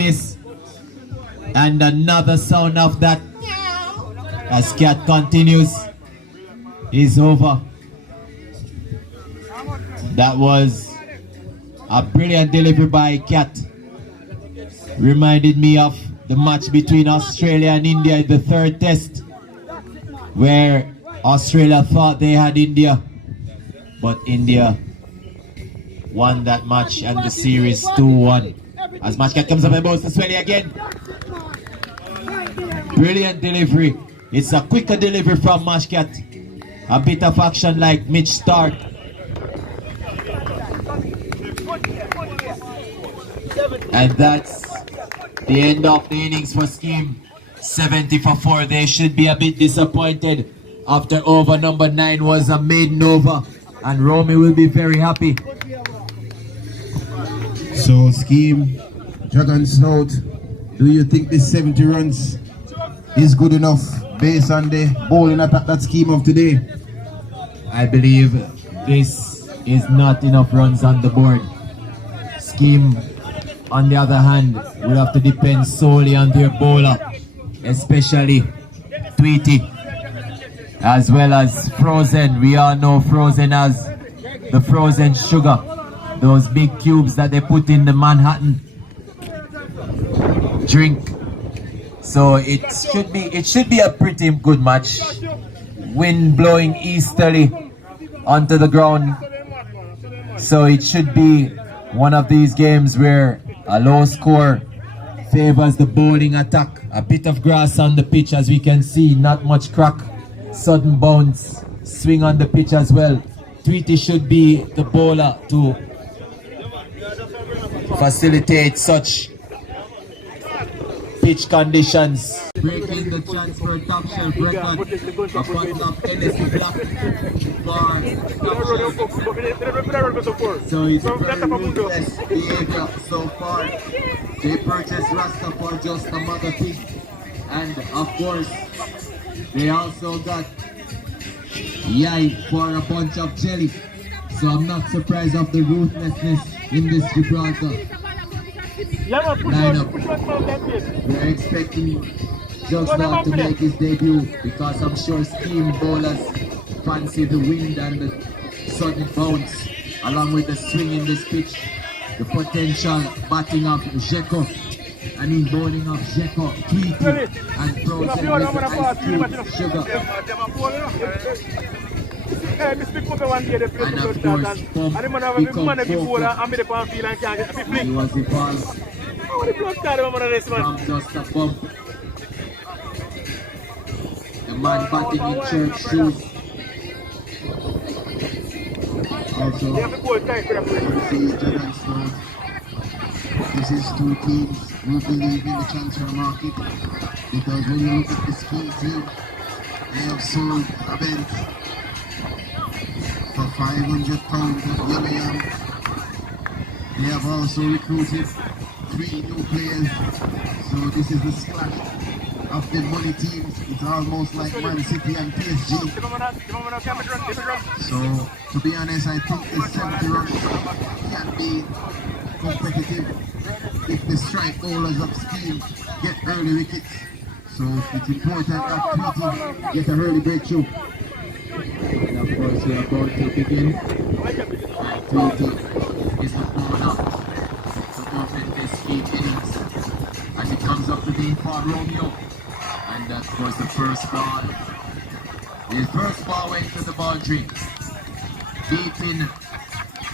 And another sound of that as Cat continues is over. That was a brilliant delivery by Cat. Reminded me of the match between Australia and India in the third test, where Australia thought they had India, but India won that match and the series 2-1. As Matchcat comes up and bows to Swelly again. Brilliant delivery. It's a quicker delivery from Matchcat. A bit of action like Mitch Stark. And that's the end of the innings for Scheme. 70 for 4. They should be a bit disappointed after over number 9 was a maiden over. And Romy will be very happy. So Scheme, Dragon Snout, do you think this 70 runs is good enough based on the bowling attack that Scheme of today? I believe this is not enough runs on the board. Scheme, on the other hand, will have to depend solely on their bowler, especially Tweety, as well as Frozen. We all know Frozen as the frozen sugar, those big cubes that they put in the Manhattan drink. So it should be a pretty good match. Wind blowing easterly onto the ground, so it should be one of these games where a low score favors the bowling attack. A bit of grass on the pitch, as we can see, not much crack, sudden bounce, swing on the pitch as well. Tweety should be the bowler to facilitate such pitch conditions. Breaking the transfer top shelf record, a bottle of Tennessee Black for top shelf. So it's a very ruthless behavior so far. They purchased Rasta for just a mother pig. And of course, they also got Yai for a bunch of jelly. So I'm not surprised of the ruthlessness in this Gibraltar lineup. We're expecting Judge Lord to make his debut because I'm sure Scheme bowlers fancy the wind and the sudden bounce, along with the swing in this pitch, the potential batting of Jeko, bowling of Jeko, Tweety, and Frozen with the ice cube, sugar. And of course, Pump, he was the ball from just a bump. The man batting in church shoes. Also, you see Dragon Snout. This is two teams who believe in the transfer market, because when you look at the Scheme team, they have sold a Benz for £500 of yellow yam. They have also recruited 3 new players. So this is the splash of the money teams. It's almost like Man City and PSG. So to be honest, I think the 70 runs can be competitive if the strike bowlers of Scheme get early wickets. So it's important that Tweety get an early breakthrough. And of course we are about to begin. And Tweety is the bowler to open this Scheme innings as it comes up to the for Romeo. And of course the first ball. His first ball went to the boundary, beating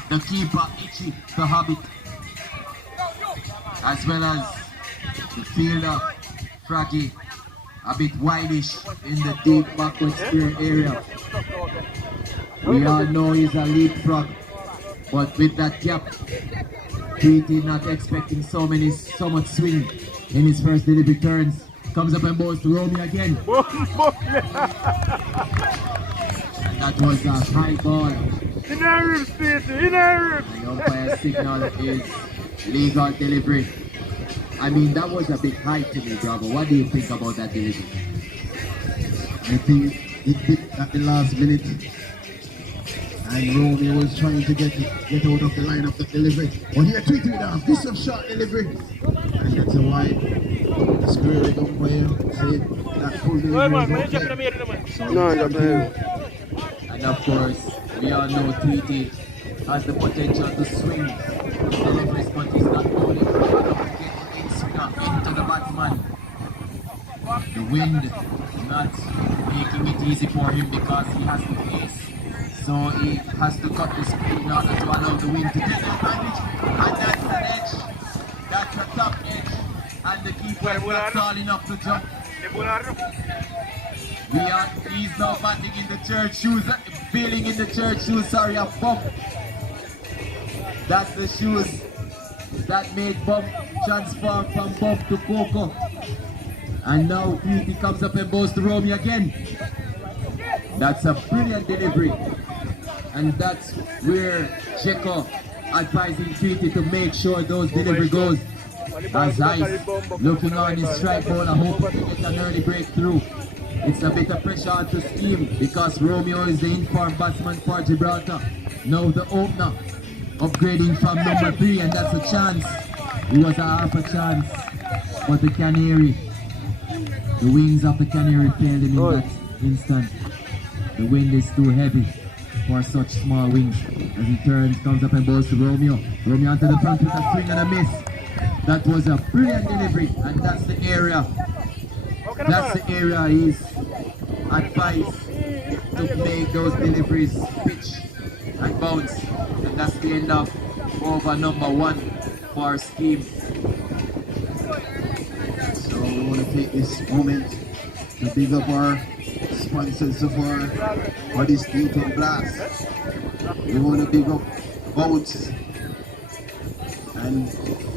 the keeper Ichi, the Hobbit, as well as the fielder Fraggy, a bit whitish in the deep backward square area. We all know he's a leapfrog, but with that gap, Tweety not expecting so much swing in his first delivery turns. Comes up and bowls to Romy again. And that was a high ball. The umpire signal is legal delivery. I mean, that was a bit high to me, Bravo. What do you think about that delivery? I think it hit at the last minute. And Romeo was trying to get out of the line of the delivery. But here tweeted it off. This is a short delivery. And that's a wide. The square leg umpire said that full delivery was okay. So No, And of course, we all know Tweety has the potential to swing his deliveries, but he's not going to get into the batsman. The wind is not making it easy for him because he has the pace. So he has to cut the speed in order to allow the wind to take advantage. And that's an edge. That's a top edge. And the keeper is not tall enough to jump. He's now batting in the church shoes, feeling in the church shoes, sorry, a bump. That's the shoes that made bump transform from bump to Coco. And now Tweety comes up and bows to Romeo again. That's a brilliant delivery. And that's where Checo advising Tweety to make sure those delivery goes as ice. Looking on his strike ball, I hope to get an early breakthrough. It's a bit of pressure on to Scheme because Romeo is the informed batsman for Gibraltar. Now the opener upgrading from number 3, and that's a chance. It was a half a chance, but the Canary, the wings of the Canary failed him in that instant. The wind is too heavy for such small wings. As he turns, comes up and bowls to Romeo. Romeo onto the front with a swing and a miss. That was a brilliant delivery, and that's the area. That's the area he's advised to make those deliveries pitch and bounce. And that's the end of over number 1 for Scheme. So we want to take this moment to big up our sponsors so far for this Deacon Blast. We want to big up Bounce and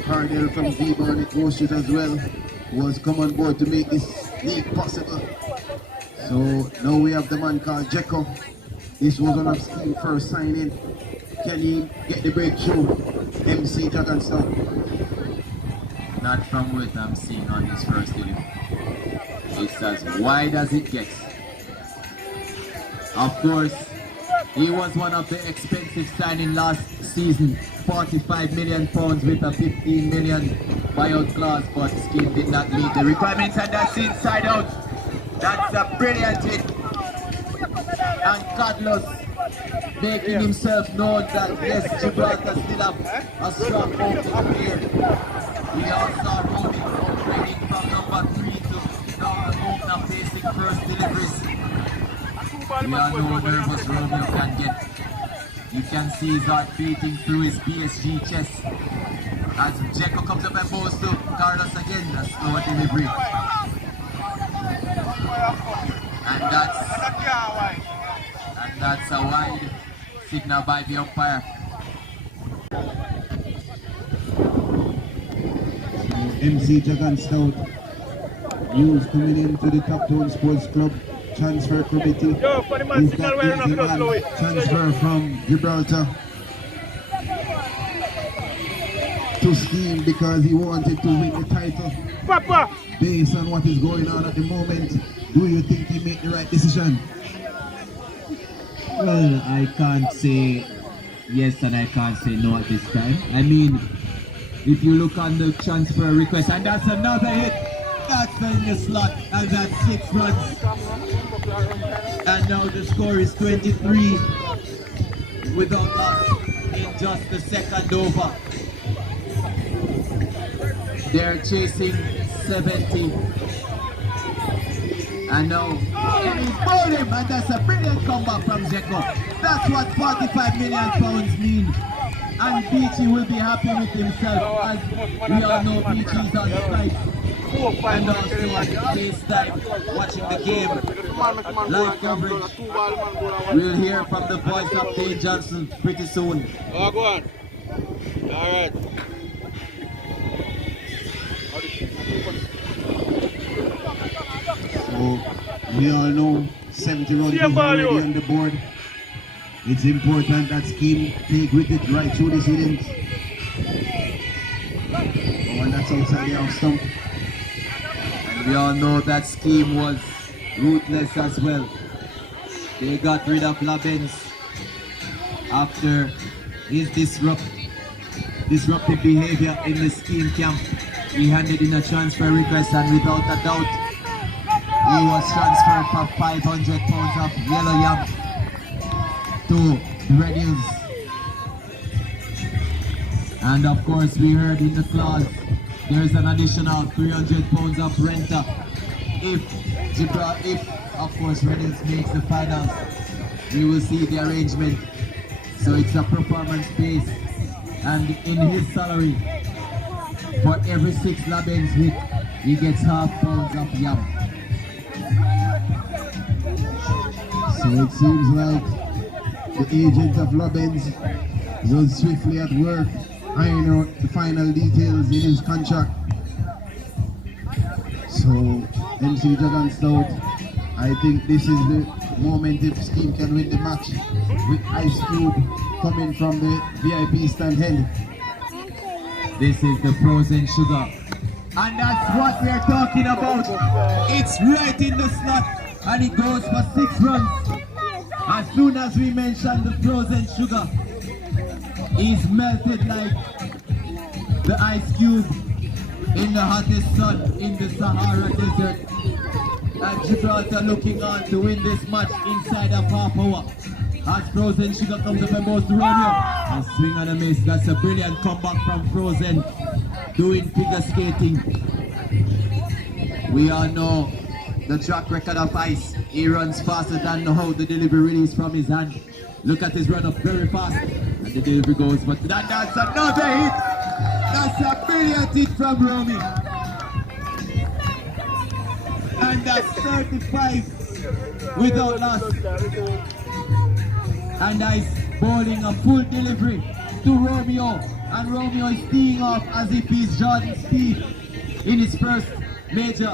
Cardell from V-Burn at Wall Street as well, who has come on board to make this league possible. So now we have the man called Jekko. This was one of Scheme's first signing. Can he get the breakthrough? MC Dragon stuff. Not from what I'm seeing on his first delivery. It's as wide as it gets. Of course, he was one of the expensive signings last season. £45 million with a 15 million buyout clause, but Scheme did not meet the requirements, and that's inside out. That's a brilliant hit. And Carlos making himself known that yes, Gibraltar still have a strong opening here. We also saw Roddy upgrading from number 3 to now the opener facing first deliveries. We all know how nervous Romeo can get. You can see his heart beating through his PSG chest. As Jekko comes up and bows to Carlos again, a slow delivery. And that's a wide signal by the umpire. MC Dragon Stout, news coming into the Top Town Sports Club transfer committee. He's got the transfer from Gibraltar to Scheme because he wanted to win the title. Based on what is going on at the moment, do you think he made the right decision? Well, I can't say yes and I can't say no at this time. I mean, if you look on the transfer request, and that's another hit, that's in the slot, and that's 6 runs. And now the score is 23 without loss in just the second over. They're chasing 70. And now, he's bowled him, and that's a brilliant comeback from Jekko. That's what £45 million mean. And Beachy will be happy with himself, as we all know Beachy's on strike. And also FaceTime, watching the game, live coverage. We'll hear from the voice of Dane Johnson pretty soon. Oh, go on. All right. So we all know 70 runs is already on the board. It's important that Scheme take with it right through this innings. Oh, and that's outside the off stump. And we all know that Scheme was ruthless as well. They got rid of Labens after his disruptive behavior in the scheme camp. He handed in a transfer request, and without a doubt, he was transferred for 500 pounds of yellow yam to Red Hills. And of course, we heard in the clause, there's an additional 300 pounds of renter if of course Red Hills makes the finals. We will see the arrangement. So it's a performance base, and in his salary, for every 6 Labens hit, he gets half pounds of yam. So it seems like the agent of Labens was swiftly at work ironing out the final details in his contract. So MC Dragon Stout, I think this is the moment if Scheme can win the match, with Ice Cube coming from the VIP stand head. This is the frozen sugar, and that's what we're talking about. It's right in the slot, and it goes for 6 runs. As soon as we mention the frozen sugar, he's melted like the ice cube in the hottest sun in the Sahara Desert. And Gibraltar looking on to win this match inside of half hour. As Frozen Sugar comes up and goes to Romeo. A swing and a miss. That's a brilliant comeback from Frozen, doing figure skating. We all know the track record of Ice. He runs faster than how the delivery release from his hand. Look at his run up very fast. And the delivery goes, but that's another hit. That's a brilliant hit from Romeo. And that's 35 without loss. And Ice bowling a full delivery to Romeo. And Romeo is teeing off as if he's Jordan Speed in his first major.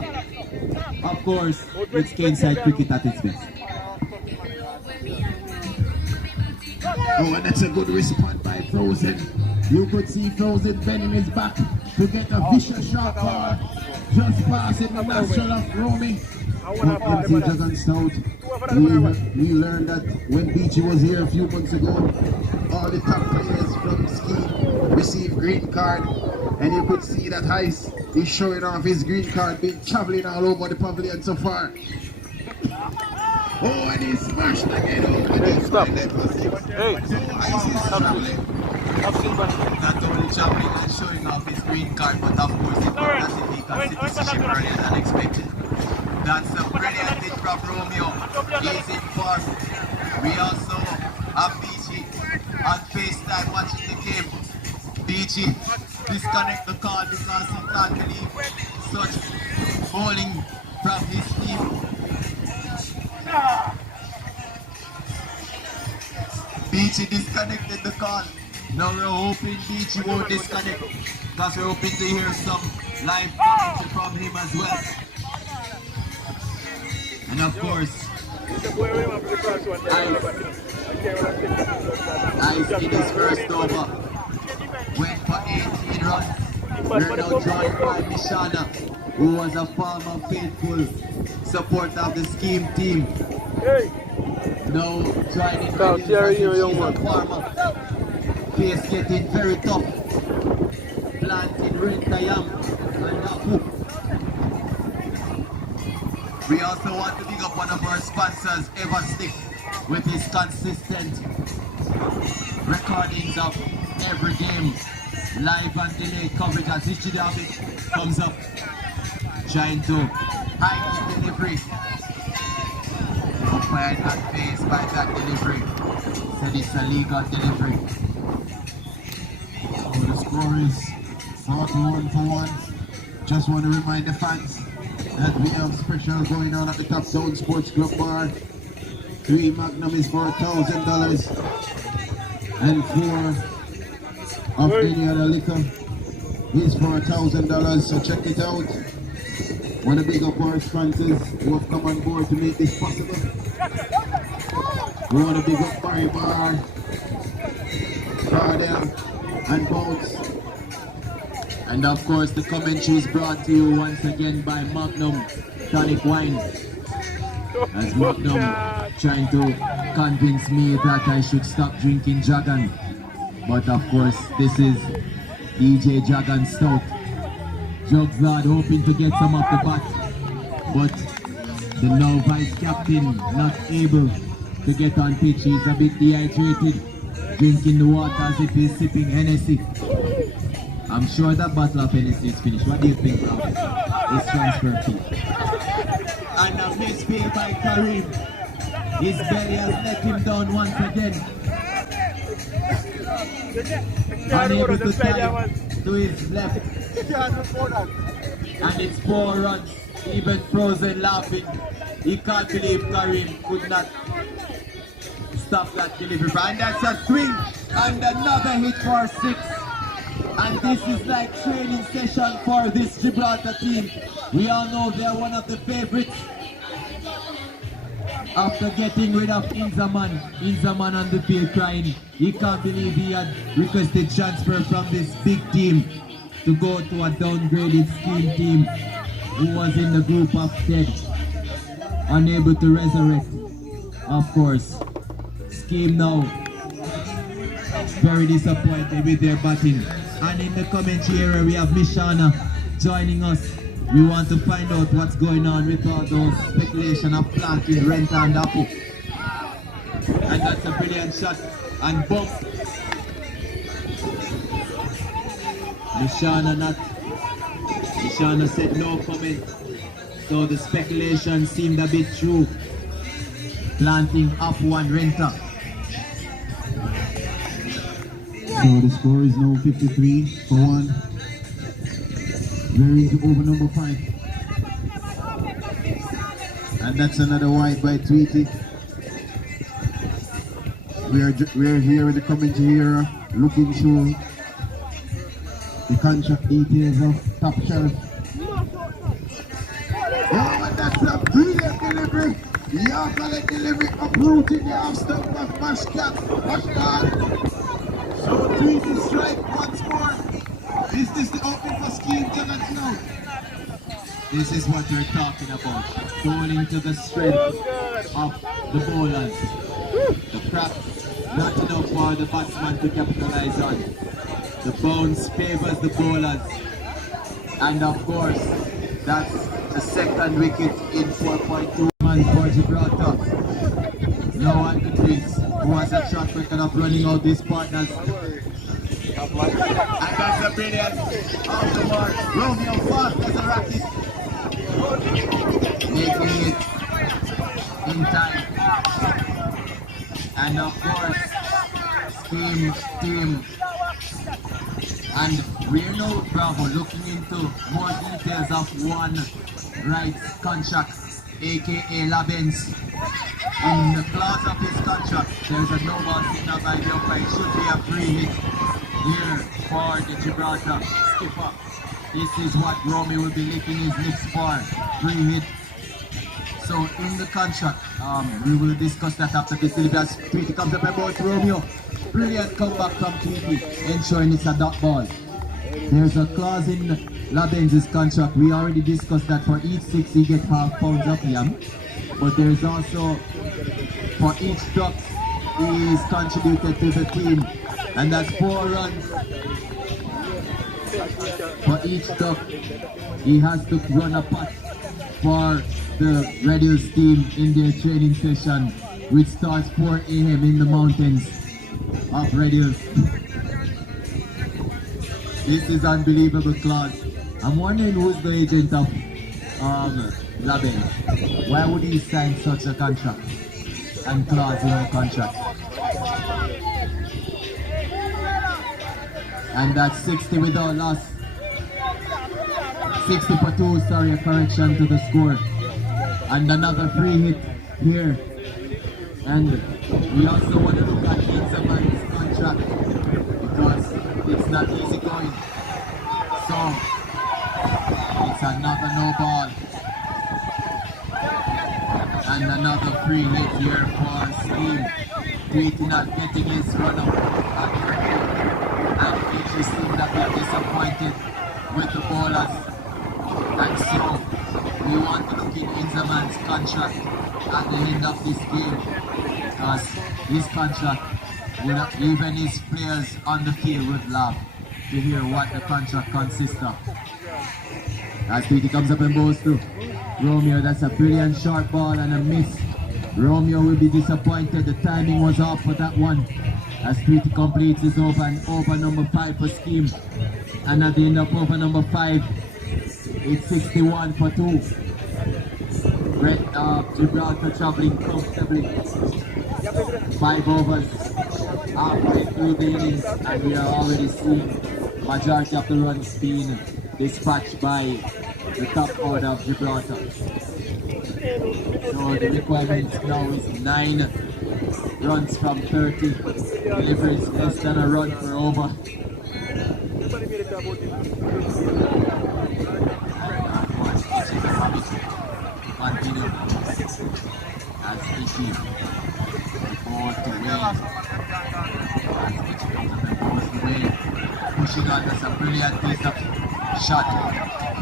Of course, it's Kingside cricket at its best. Oh, and that's a good response by Frozen. You could see Frozen bending his back to get a vicious shot ball, just passing the nostril of Romy. But MC Dragon Stout, we learned that when Beachy was here a few months ago, all the top players from Scheme received green card, and you could see that Ice is showing off his green card, been traveling all over the pavilion so far. Oh, and he smashed again. Oh, Hey, stop. Hey, Ice is traveling. Not only traveling and showing off his green card, but of course it was as if he got citizenship earlier than expected. That's a brilliant hit from Romeo. He's in form. We also have Beachy on FaceTime watching the game. Beachy disconnect the call because he can't believe such bowling from his team. Beachy disconnected the call. Now we're hoping Beachy won't disconnect, because we're hoping to hear some live commentary from him as well. And of course, Ice in his first over went for 18 runs. We're now joined by Mishana, who was a former faithful supporter of the Scheme team. Now joining the farmer. Face getting very tough. Planting Rentayam and Apu. We also want to pick up one of our sponsors, Everstick, with his consistent recordings of every game, live and delayed coverage as Richie David comes up, trying to hide the delivery. Umpire not faced by that delivery. Said it's a legal delivery. So the score is 41-1. Just want to remind the fans that we have special going on at the Top Zone Sports Club Bar. 3 Magnum is for $1,000, and 4 of any other liquor is for $1,000. So check it out. Want to big up our sponsors who have come on board to make this possible. We want to big up Barry Bar, Cardell, and Bounce. And of course the commentary is brought to you once again by Magnum Tonic Wine. as Magnum trying to convince me that I should stop drinking Jagan. But of course, this is DJ Jagan Stout. Jugs Lord hoping to get some off the bat, but the now vice captain not able to get on pitch. He's a bit dehydrated, drinking the water as if he's sipping Hennessy. I'm sure that bottle of Hennessy is finished. What do you think of this transfer fee? And a misplay by Karim. His belly has let him down once again. Unable to tie to his left. And it's 4 runs. Even Frozen laughing. He can't believe Karim could not stop that delivery. And that's a swing. And another hit for 6. And this is like training session for this Gibraltar team. We all know they're one of the favorites. After getting rid of Inzaman on the field crying, he can't believe he had requested transfer from this big team to go to a downgraded scheme team who was in the group of 10, unable to resurrect. Of course, scheme now very disappointed with their batting. And in the commentary area we have Mishana joining us. We want to find out what's going on with all those speculation of planting Renta and Apu. And that's a brilliant shot and bump. Mishana said no comment. So the speculation seemed a bit true. Planting Apu and Renta. So the score is now 53-1. We're into over number 5. And that's another wide by Tweety. We're here with the commentary era, looking through the contract details of Top Shelf. Oh, and that's a brilliant delivery. Yorker delivery uprooting the off stump of Mashkat. So Tweety strike once more. Is this the opening for scheme Jagan now? This is what we're talking about. Going into the strength of the bowlers. The crap, not enough for the batsman to capitalize on. The bounce favors the bowlers. And of course, that's the second wicket in 4.2 man for Gibraltar. Now on the crease, who has a track record of running out his partners. And that's a brilliant off the mark. Romeo fast as a rocket. Making it in time. And of course, team. And we're now Bravo looking into more details of one rights contract, aka Labens. In the clause of his contract, there's a no ball signal by the umpire. It should be a free hit here for the Gibraltar skipper. This is what Romy will be licking his lips for. Free hit. So in the contract, we will discuss that after this. As Tweety comes up about Romeo. Brilliant comeback from Tweety, ensuring it's a dot ball. There's a clause in Labens' contract. We already discussed that for each 6 he gets half pounds of yam. But there's also, for each duck, he is contributed to the team. And that's 4 runs. For each duck, he has to run a putt for the Radios team in their training session, which starts 4 a.m. in the mountains of Radios. This is unbelievable clause. I'm wondering who's the agent of Labens. Why would he sign such a contract and clause in a contract? And that's 60 without loss. 60 for 2, sorry, a correction to the score. And another free hit here. And we also want to look at Inzaman's contract because it's not easy going. So it's another no ball. And another free hit here for Scheme. Tweety not getting his run up. And Fiji seemed a bit disappointed with the bowlers. And so we want to look in Inzaman's contract at the end of this game, because his contract, even his players on the field would love to hear what the contract consists of. As Tweety comes up and goes through. Romeo, that's a brilliant short ball and a miss. Romeo will be disappointed. The timing was off for that one. As Tweety completes his over number 5 for Scheme. And at the end of over number 5, it's 61 for 2. Gibraltar traveling comfortably. 5 overs halfway through the innings, and we are already seeing majority of the runs being dispatched by the top order of Gibraltar. So the requirement now is 9 runs from 30. Deliveries less than a run per over. Continue as Ishi before to win. As Ishi comes up and goes to win. Pushing on, that's a brilliant piece of shot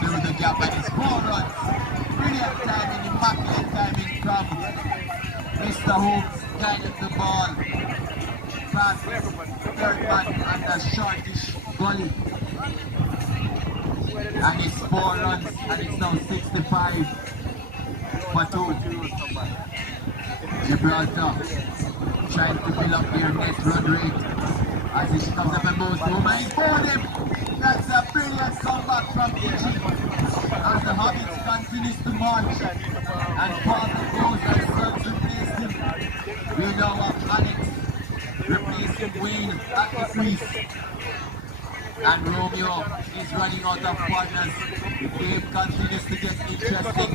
through the gap, and it's 4 runs. Brilliant timing, immaculate timing from Mr. Holmes, guided the ball past third man and a shortish gully. And it's 4 runs, and it's now 65 for 2. Gibraltar trying to fill up their net run rate as he comes up and goes home, and he's bowled him. That's a brilliant comeback from Ichi as the Hobbits continues to march and Parker goes and Sons replaced him. We now have Alex replacing Wayne at the crease. And Romeo is running out of partners. The game continues to get interesting.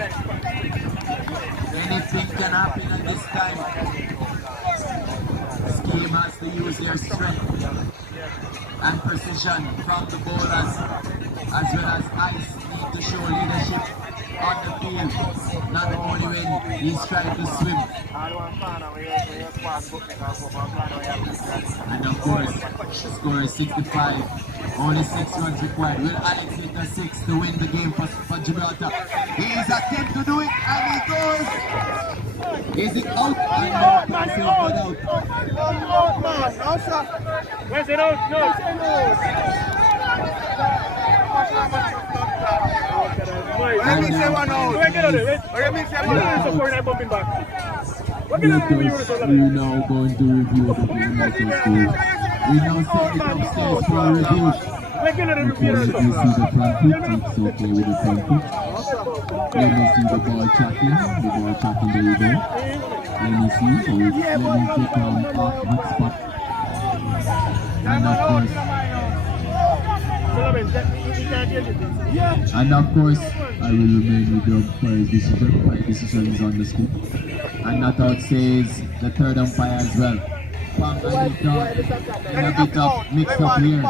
Anything can happen at this time. Scheme has to use their strength and precision from the bowlers, as well as Ice need to show leadership on the field, not only when he's trying to swim. And of course, the score is 65. Only 6 runs required. Will Alex hit the 6 to win the game for Gibraltar? He's attempting to do it, and he goes. Is it out? And no, it's not out. Where's it out? No. Let me say one out. Let me say one out. We now going to review the United States. We now send it upstairs for a review. Okay, let me see the front foot. It's okay with the front foot. Let me see the ball tracking. The ball tracking, there you go. Let me see. So it's, let me take hot spot. And of course, I will remain with the umpire's decision. My decision is on the scoop. And that out says the third umpire as well. Pang and in a bit of mix up here.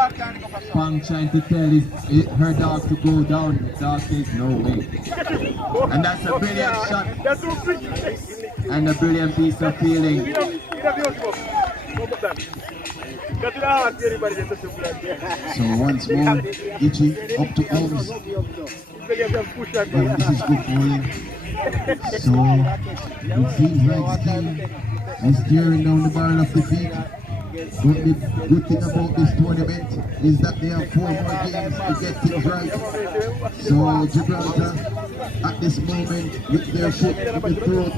Pang trying to tell her dog to go down. The dog says no way. And that's a brilliant shot. And a brilliant piece of fielding. So once more, Ichi up to Holmes. This is good bowling. So it seems like Scheme is steering down the barrel of defeat. But the good thing about this tournament is that they have 4 more games to get things right. So Gibraltar at this moment with their foot in the throat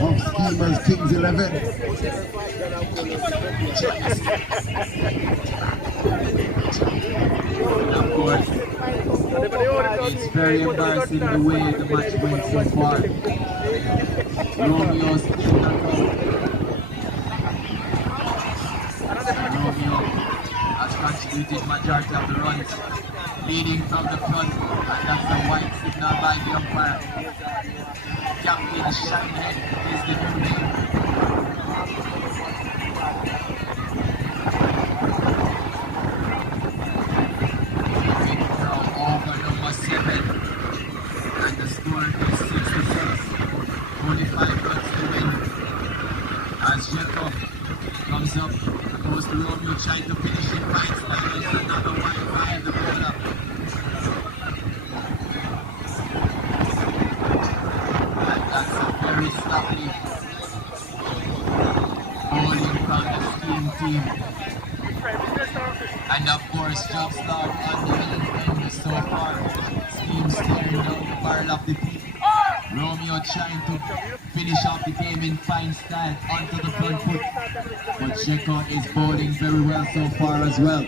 of Schemaz Kings 11. Of course, it's very embarrassing the way the match went so far. Romeo's still not out. Romeo has contributed majority of the runs, leading from the front, and that's a white signal by the umpire. Captain Shinehead is the new name. Over number 7, and the score is 66. Only 5 runs to win. As Jacob comes up, goes to Romeo trying to finish in right style. It's another wide by the bowler. And that's a very sloppy first jump start on the end so far. Scheme staring down the barrel of the defeat. Romeo trying to finish off the game in fine style onto the front foot. But Sheko is bowling very well so far as well.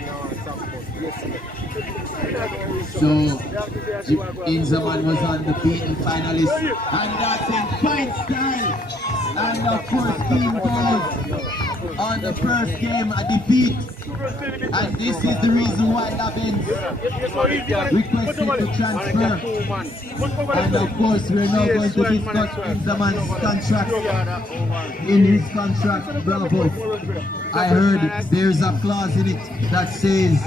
So Inzaman was on the beaten finalist, and that's in fine style. And of course Scheme goes on the first game a defeat. And this is the reason why Labens requested to transfer. And of course we're now going to discuss Inzaman's contract. In his contract, Bravo, I heard there's a clause in it that says